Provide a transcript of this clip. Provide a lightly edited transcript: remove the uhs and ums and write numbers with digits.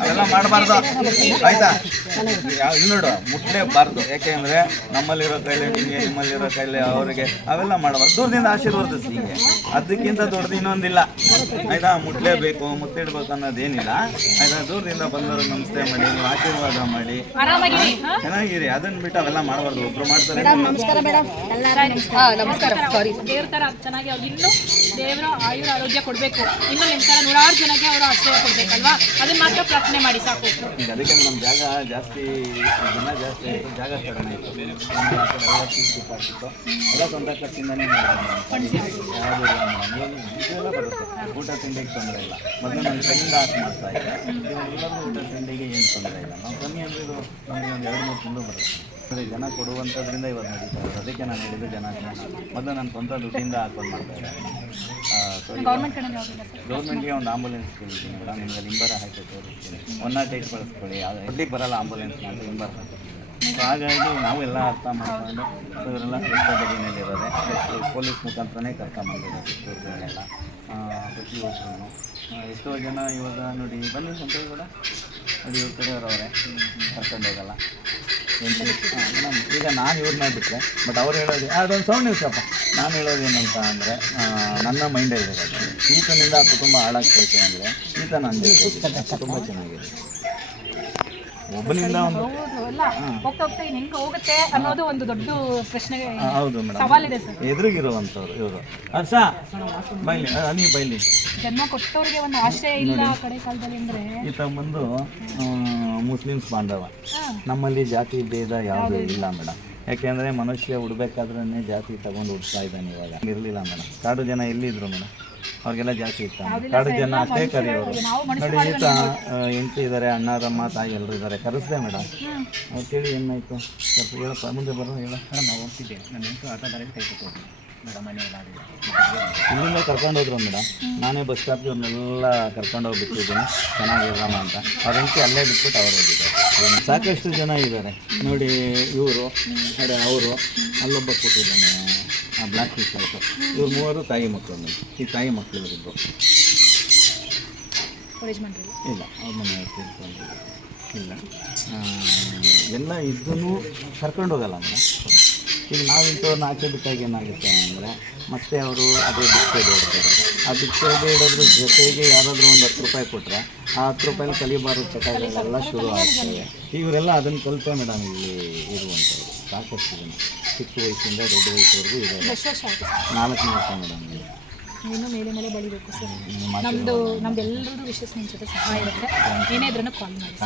ಅದೆಲ್ಲ ಮಾಡಬಾರ್ದು ಆಯ್ತಾ. ಇಲ್ಲಿ ನೋಡು ಮುಟ್ಲೇಬಾರ್ದು, ಯಾಕೆಂದ್ರೆ ನಮ್ಮಲ್ಲಿರೋ ಕೈಲಿ ನಿಮಗೆ, ನಿಮ್ಮಲ್ಲಿರೋ ಕೈಲಿ ಅವರಿಗೆ ಅವೆಲ್ಲ ಮಾಡಬಾರ್ದು. ದೂರದಿಂದ ಆಶೀರ್ವಾದಿಸಿ, ಹೀಗೆ ಅದಕ್ಕಿಂತ ದೊಡ್ಡದು ಇನ್ನೊಂದಿಲ್ಲ ಆಯ್ತಾ. ಮುಟ್ಲೇಬೇಕು, ಮುತ್ತಿಡ್ಬೇಕು ಅನ್ನೋದೇನಿಲ್ಲ ಆಯ್ತಾ. ದೂರದಿಂದ ಬಂದವರು ನಮಸ್ತೆ ಮಾಡಿ, ನೀವು ಆಶೀರ್ವಾದ ಮಾಡಿ ಚೆನ್ನಾಗಿರಿ. ಅದನ್ನ ಬಿಟ್ಟು ಅವೆಲ್ಲ ಮಾಡಬಾರ್ದು. ಒಬ್ರು ಮಾಡ್ತಾರೆ. ನಮಸ್ಕಾರ. ಸಾರಿ, ದೇವ್ರ ತರ ಚೆನ್ನಾಗಿ ಅವ್ರು ಇನ್ನೂ ದೇವರ ಆಯುರ ಆರೋಗ್ಯ ಕೊಡಬೇಕು. ಇನ್ನು ನಿಮ್ಮ ತರ ನೂರಾರು ಜನಕ್ಕೆ ಅವರು ಆಶ್ರಯ ಕೊಡ್ಬೇಕಲ್ವಾ, ಅದನ್ನ ಮಾತ್ರ ಪ್ರಾರ್ಥನೆ ಮಾಡಿ ಸಾಕು. ಈಗ ಅದಕ್ಕೆ ನಮ್ಮ ಜಾಗ ಜಾಸ್ತಿ, ಜನ ಜಾಸ್ತಿ ಆಯಿತು, ಜಾಗ ಕಡಿಮೆ ಆಯಿತು, ಎಲ್ಲ ಸ್ವಂತ ಖರ್ಚಿಂದನೇ ಇದೆಲ್ಲ ಬರುತ್ತೆ. ಊಟ ತಿಂಡಿಗೆ ತೊಂದರೆ ಇಲ್ಲ. ಮೊದಲು ನನ್ನ ಕೈಯಿಂದ ಹಾಕಿ ಮಾಡ್ತಾ ಇದ್ದೆ, ಎಲ್ಲರೂ ಊಟ ತಿಂಡಿಗೆ ಏನು ತೊಂದರೆ ಇಲ್ಲ. ನಾವು ಕಮ್ಮಿ ಅಂದರೆ ಇದು ನಮಗೆ ಒಂದು 2-3 ತಿಂಗಳು ಬರುತ್ತೆ. ಜನ ಕೊಡುವಂಥದ್ರಿಂದ ಇವತ್ತು ನಡೀತಾ ಇರೋದು. ಅದಕ್ಕೆ ನಾನು ಹೇಳಿದ್ದು ಜನ ಮೊದಲು ನನ್ನ ಸ್ವಂತ ದುಡ್ಡಿಂದ ಹಾಕೊಂಡು ಮಾಡ್ತಾ ಇದ್ದೆ. ಗೌರ್ಮೆಂಟ್ಗೆ ಒಂದು ಆಂಬುಲೆನ್ಸ್ ಕೇಳಿದ್ದೀನಿ ಮೇಡಮ್, ನಿಮಗೆ ಲಿಂಬರ್ ಹಾಕಿ ತೋರಿಸ್ತೀನಿ. 108 ಬಳಸ್ಕೊಳ್ಳಿ, ಅದು ಹೆಡ್ಲಿಗೆ ಬರಲ್ಲ ಆಂಬುಲೆನ್ಸ್ ಅಂತ ಲಿಂಬರ್ ಹಾಕಿ. ಸೊ ಹಾಗಾಗಿ ನಾವು ಎಲ್ಲ ಅರ್ಥ ಮಾಡ್ಕೊಂಡು ಇವರೆಲ್ಲ ರಸ್ತೆದಲ್ಲಿರೋದೆ ಪೊಲೀಸ್ ಮುಖಾಂತರನೇ ಕರ್ಕೊಂಬಂದಿದ್ದಾರೆ ಚಿತ್ರದುರ್ಗನೆಲ್ಲ ಪ್ರತಿಯೊಬ್ಬರು. ಎಷ್ಟೋ ಜನ ಇವಾಗ ನೋಡಿ ಬನ್ನಿ ಸಂತೋಷ್ ಕೂಡ ನೋಡಿ, ಇವ್ರ ಕಡೆಯವರವರೇ ಕರ್ಕೊಂಡು ಹೋಗಲ್ಲ. ಈಗ ನಾನು ಇವ್ರನ್ನ ಬಿಟ್ಟರೆ, ಬಟ್ ಅವ್ರು ಹೇಳೋದು ಅದೊಂದು ಸೌಂಡ್ ನಿಲ್ಸಪ್ಪ. ನಾನು ಹೇಳೋದೇನಂತ ಅಂದರೆ, ನನ್ನ ಮೈಂಡಲ್ಲಿ ಇರೋದು ಈತನಿಂದ ಕುಟುಂಬ ಹಾಳಾಗ್ತೈತೆ ಅಂದರೆ ಈತ ನನ್ನ ಜೊತೆ ತುಂಬ ಚೆನ್ನಾಗಿದೆ. ಒಬ್ಬನಿಂದ ಒಂದು ಹೋಗುತ್ತೆ ಅನ್ನೋದು ಒಂದು ದೊಡ್ಡ ಪ್ರಶ್ನೆ. ಹೌದು ಮೇಡಮ್, ಸವಾಲಿದೆ ಸರ್. ಎದುರಿಗಿರುವಂಥವ್ರು ಇವರು. ಹರ್ಷ ಬೈಲಿ, ನೀ ಬೈಲಿ. ಜನ್ಮ ಕೊಟ್ಟವ್ರಿಗೆ ಒಂದು ಆಶ್ರಯ ಇಲ್ಲ ಕಡೆ ಕಾಲದಲ್ಲಿ ಅಂದರೆ. ಈತ ಬಂದು ಮುಸ್ಲಿಮ್ಸ್ ಬಾಂಧವ. ನಮ್ಮಲ್ಲಿ ಜಾತಿ ಭೇದ ಯಾವುದೂ ಇಲ್ಲ ಮೇಡಮ್. ಯಾಕೆಂದರೆ ಮನುಷ್ಯ ಹುಡ್ಬೇಕಾದ್ರೇ ಜಾತಿ ತಗೊಂಡು ಹುಡ್ತಾ ಇದ್ದಾನೆ. ಇವಾಗ ಇರಲಿಲ್ಲ ಮೇಡಮ್. ಕಾಡು ಜನ ಎಲ್ಲಿದ್ರು ಮೇಡಮ್, ಅವ್ರಿಗೆಲ್ಲ ಜಾತಿ ಇತ್ತು. ಕಾಡು ಜನ ಅಷ್ಟೇ ಕರೆಯೋರು. ನೋಡಿ ಈತ ಹೆಂಡತಿ ಇದ್ದಾರೆ, ಅಣ್ಣ ತಮ್ಮ ತಾಯಿ ಎಲ್ಲರೂ ಇದ್ದಾರೆ. ಕರೆಸ್ದೆ ಮೇಡಮ್. ಅವ್ರು ಕೇಳಿ ಏನಾಯಿತು ಸ್ವಲ್ಪ ಹೇಳಪ್ಪ, ಮುಂದೆ ಬರೋ ಹೇಳ. ಮೇಡಮ್ ನಾವು ಹೋಗ್ತಿದ್ದೆ, ನನ್ನ ಹೆಂಟು ಆಟೋದಾರಿಗೆ ಕೈ ಕೊಟ್ಟು ಮೇಡಮ್ ಮನೆಯಲ್ಲ ಇಲ್ಲಿಂದ ಕರ್ಕೊಂಡೋದ್ರು ಮೇಡಮ್. ನಾನೇ ಬಸ್ ಸ್ಟಾಪ್ಗೆ ಅವ್ರನ್ನೆಲ್ಲ ಕರ್ಕೊಂಡೋಗಿ ಬಿಟ್ಟಿದ್ದೀನಿ ಚೆನ್ನಾಗಿರಮ್ಮ ಅಂತ. ಅವ್ರ ಹೆಂಡತಿ ಅಲ್ಲೇ ಬಿಟ್ಬಿಟ್ಟು ಅವ್ರು ಹೋಗಿದ್ದಾರೆ. ಸಾಕಷ್ಟು ಜನ ಇದ್ದಾರೆ ನೋಡಿ. ಇವರು ನೋಡಿ, ಅವರು ಅಲ್ಲೊಬ್ಬ ಕೊಟ್ಟಿದ್ದಾನೆ ಬ್ಲ್ಯಾಕ್ ಫಿಶ್ ಆಯಿತು. ಇವ್ರು 3 ತಾಯಿ ಮಕ್ಕಳು. ಈ ತಾಯಿ ಮಕ್ಕಳು ಇವರಿಬ್ಬರು ಇಲ್ಲ, ಅವ್ರ ಮನೆ ತಿಳ್ಕೊಂಡಿಲ್ಲ ಇಲ್ಲ. ಎಲ್ಲ ಇದ್ದೂ ಕರ್ಕೊಂಡು ಹೋಗಲ್ಲ ಮೇಡಮ್. ಈಗ ನಾವು ಇಂಥವ್ರನ್ನ ಆಚೆ ಬಿಟ್ಟಾಗ ಏನಾಗುತ್ತೆ ಅಂದರೆ, ಮತ್ತೆ ಅವರು ಅದೇ ಭಿಕ್ಷೆ ಬೇಡ್ತಾರೆ. ಆ ಭಿಕ್ಷೆ ಬೇಡೋದ್ರ ಜೊತೆಗೆ ಯಾರಾದರೂ ಒಂದು 10 ರೂಪಾಯಿ ಕೊಟ್ಟರೆ ಆ 10 ರೂಪಾಯಿಲಿ ಕಲಿಬಾರೋ ಚಟಗಳೆಲ್ಲ ಶುರು ಆಗ್ತವೆ. ಇವರೆಲ್ಲ ಅದನ್ನು ಕಲಿತೆ ಮೇಡಮ್ ಇಲ್ಲಿ ಇರುವಂಥವ್ರು. ಸಾಕಷ್ಟು ಜನ ಚಿಕ್ಕ ವಯಸ್ಸಿಂದ ದೊಡ್ಡ ವಯಸ್ಸುವರೆಗೂ ಇದ್ದಾರೆ. 4ನೇ ವರ್ಷ ಮೇಡಮ್. ಇನ್ನೂ ಮೇಲೆ ಮೇಲೆ ಬೆಳಿಬೇಕು ಸರ್. ನಮ್ಮದು ಎಲ್ಲರದ್ದು ವಿಶೇಷ ನಿಮ್ಮ ಜೊತೆ ಸಹಾಯ ಇರುತ್ತೆ. ಏನೇ ಇದ್ರೂ ಕಾಲ್ ಮಾಡಿ.